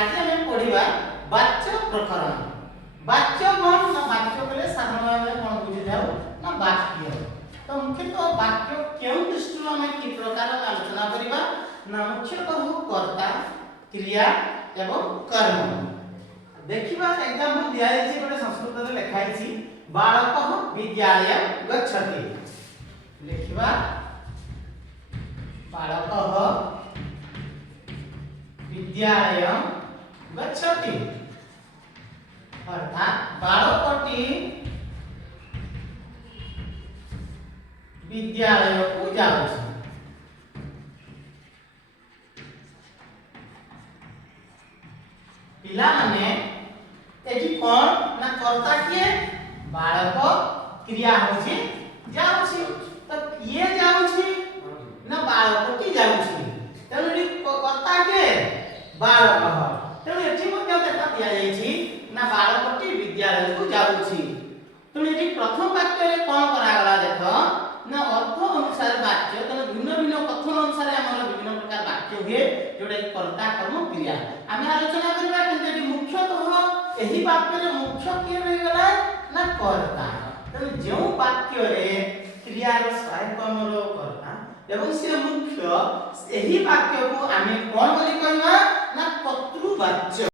आज हम पढ़िबा वाच्य प्रकरण। वाच्य कौन ना वाच्य बोले साधारण भाव कौन बुझी जाऊ ना वाक्य। तो मुख्यतः वाक्य केउ दृष्टि हम कि प्रकार आलोचना करिबा ना मुख्यतः कर्ता क्रिया एवं कर्म। देखिबा एग्जांपल दिया जायछि गोटे संस्कृत रे लिखा आइछि बालकः विद्यालय गच्छति। लिखिबा बालकः विद्यालय गच्छति अर्थात बालकटी विद्यालय को जाउछि। पिला माने एठी कोन ना कर्ता किए बालक क्रिया होछि जाउछि। तो ये जाउछि ना बालकटी जाउछि तेनु कर्ता के बालक। तेनु एठी मध्ये देखा दिया जायछि ना बालकटी विद्यालय को जाउछि। तेनु एठी प्रथम वाक्य रे कोन करा गला देख ना अर्थ अनुसार वाक्य तेनु भिन्न भिन्न कथन अनुसार हमर विभिन्न प्रकार वाक्य हुए जोडे कर्ता कर्म क्रिया आमे आलोचना करबा कि एठी मुख्यतः एही वाक्य रे मुख्य के रहि गला ना कर्ता। तेनु जो वाक्य रे क्रिया रो सहायक हमर कर्ता एवं से मुख्य एही वाक्य को आमे कोन बोली कहबा ना कर्तृवाच्य।